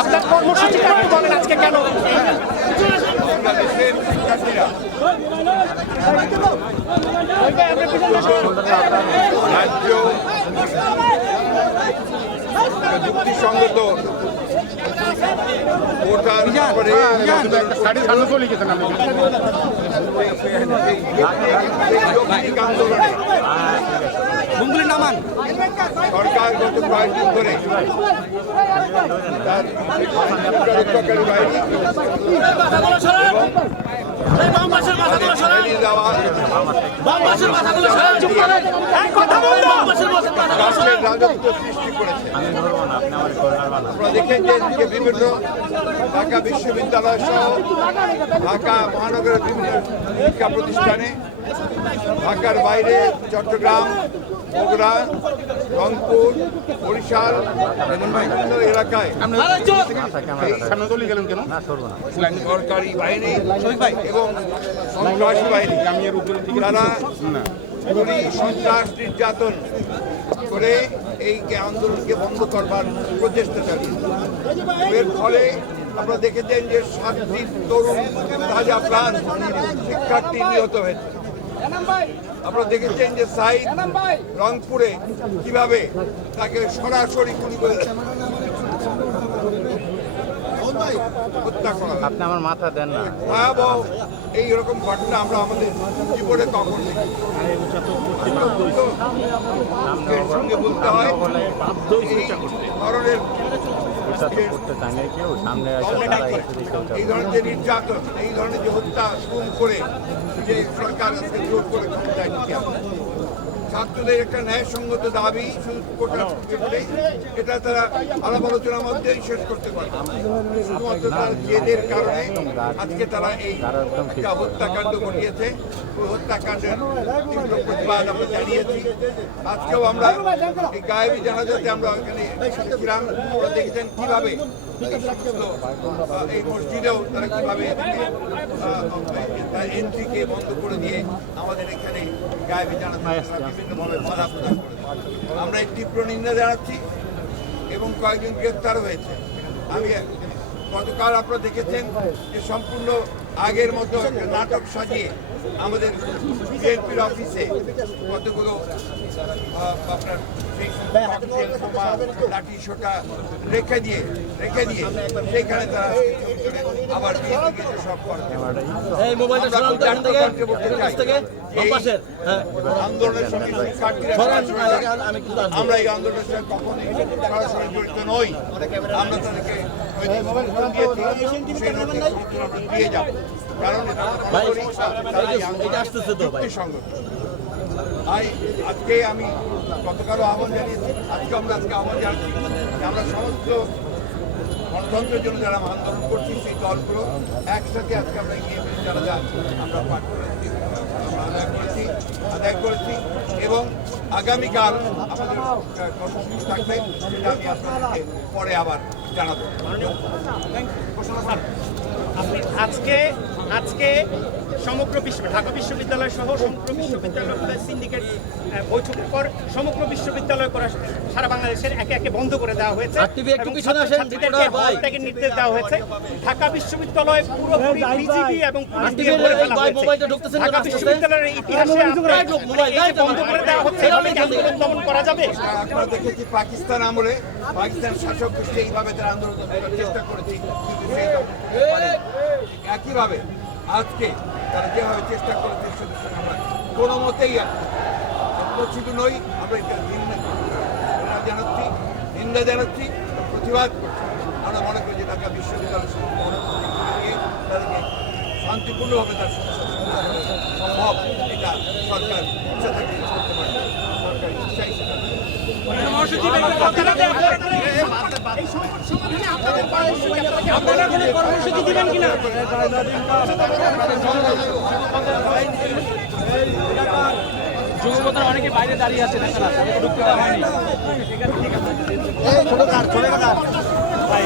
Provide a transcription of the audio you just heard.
আপনার কর্মসূচি কেন বলেন আজকে কেন? রাজ্য যুক্তিসঙ্গত ভোটার করে যৌক্তিক আন্দোলনে ঘুমগুলি নামান সরকার গত কয়েকদিন ধরে তার বাহিনী বিভিন্ন ঢাকা বিশ্ববিদ্যালয় সহ ঢাকা মহানগরের বিভিন্ন শিক্ষা প্রতিষ্ঠানে ঢাকার বাইরে চট্টগ্রাম বগুড়া রংপুর বরিশাল বিভিন্ন এলাকায়। সরকারি বাহিনী এবং সন্ত্রাসী বাহিনী। তারা সন্ত্রাস নির্যাতন করে এই আন্দোলনকে বন্ধ করবার প্রচেষ্টা চালিয়েছে এর ফলে আমরা দেখেছেন যে সাতটি তরুণ তাজা প্রাণ শিক্ষার্থী নিহত হয়েছে। আপনারা দেখেছেন যে সাইদ রংপুরে কীভাবে তাকে সরাসরি গুলি করে হত্যা করা আপনি আমার মাথা দেন না। ভয়াবহ এইরকম ঘটনা আমরা আমাদের জীবনে কখন সঙ্গে বলতে হয় ধরনের এটা তো করতে চায় না কেউ সামনে আসে তারা এসে এই ধরনের যে নির্যাতন এই ধরনের যে হত্যা করে যে সরকার আজকে জোর করে ক্ষমতায় নিতে হবে ছাত্রদের একটা ন্যায়সঙ্গত দাবি এটা তারা আলাপ আলোচনার মধ্যেই শেষ করতে পারবে। শুধুমাত্র তার জেদের কারণে আজকে তারা এই একটা হত্যাকাণ্ড ঘটিয়েছে হত্যাকাণ্ডের তীব্র প্রতিবাদ আমরা জানিয়েছি। আজকেও আমরা এই গায়েবী জানাজাতে আমরা এখানে ছিলাম। দেখেছেন কীভাবে এই মসজিদেও তারা কীভাবে এন্ট্রিকে বন্ধ করে দিয়ে আমাদের এখানে তারা বিভিন্নভাবে আমরা এই তীব্র নিন্দা জানাচ্ছি এবং কয়েকজন গ্রেপ্তার হয়েছে। আমি গতকাল আপনারা দেখেছেন যে সম্পূর্ণ আগের মতো নাটক সাজিয়ে আমাদের বিএনপির অফিসে কতগুলো আপনার লাঠি, সোটা রেখে দিয়ে রেখে দিয়ে সেইখানে তারা আবার সব এই মোবাইলটা সরান তো এখান থেকে এখান চাই। থেকে পাশের হ্যাঁ। আন্দোলনের সঙ্গে আমি আমরা এই আন্দোলনের সঙ্গে কখনোই সরাসরি জড়িত নই। আমরা তাদেরকে ওই যে সমর্থন দিয়েছি, সেই নোটিশ আমরা দিয়ে যাব। কারণ এটা আমরা ভাই, করি তারা এই এটা আন্দোলন আসতেছে তো ভাই। তাই আজকে আমি গতকালও আহ্বান জানিয়েছি আজকে আমরা আজকে আহ্বান জানাচ্ছি। আমরা সমস্ত গণতন্ত্রের জন্য যারা আন্দোলন করছি, সেই দলগুলো একসাথে আজকে আমরা গিয়ে যারা যা আমরা পাঠ করেছি, আমরা আদায় করেছি আদায় করেছি, এবং আগামীকাল আমাদের কর্মসূচি থাকবে, সেটা আমি আপনাদেরকে পরে আবার জানাব। আপনি আজকে আজকে সমগ্র বিশ্ব ঢাকা বিশ্ববিদ্যালয় সহ সমগ্র বিশ্ববিদ্যালয় সিন্ডিকেট বৈঠকের পর সমগ্র বিশ্ববিদ্যালয় করা সারা বাংলাদেশের একে একে বন্ধ করে দেওয়া হয়েছে নির্দেশ দেওয়া হয়েছে ঢাকা বিশ্ববিদ্যালয় পুরোপুরি বিজিবি এবং পুলিশ দিয়ে ভরে ফেলা হয়েছে। মোবাইলটা ঢুকতেছে না ঢাকা। বিশ্ববিদ্যালয়ের ইতিহাসে বন্ধ করে দেওয়া হচ্ছে আন্দোলন দমন করা যাবে আমরা দেখেছি পাকিস্তান আমলে পাকিস্তান শাসক গোষ্ঠী এইভাবে তারা আন্দোলন চেষ্টা করেছে। একইভাবে আজকে তারা যেভাবে চেষ্টা করেছে সঙ্গে আমরা কোনো মতেই একমত নই। আমরা এটা নিন্দা নিন্দা জানাচ্ছি নিন্দা জানাচ্ছি প্রতিবাদ করছি। আমরা মনে করি যে ঢাকা বিশ্ববিদ্যালয় তাদেরকে শান্তিপূর্ণভাবে তার সমস্যা সম্ভব। এটা সরকার ইচ্ছা থাকলে সরকার ইচ্ছাই সেটা। কর্মসূচি দিবেন কিনা? যুবকরা অনেকে বাইরে দাঁড়িয়ে আছে দেখা না ছোট কার ছোট ভাই।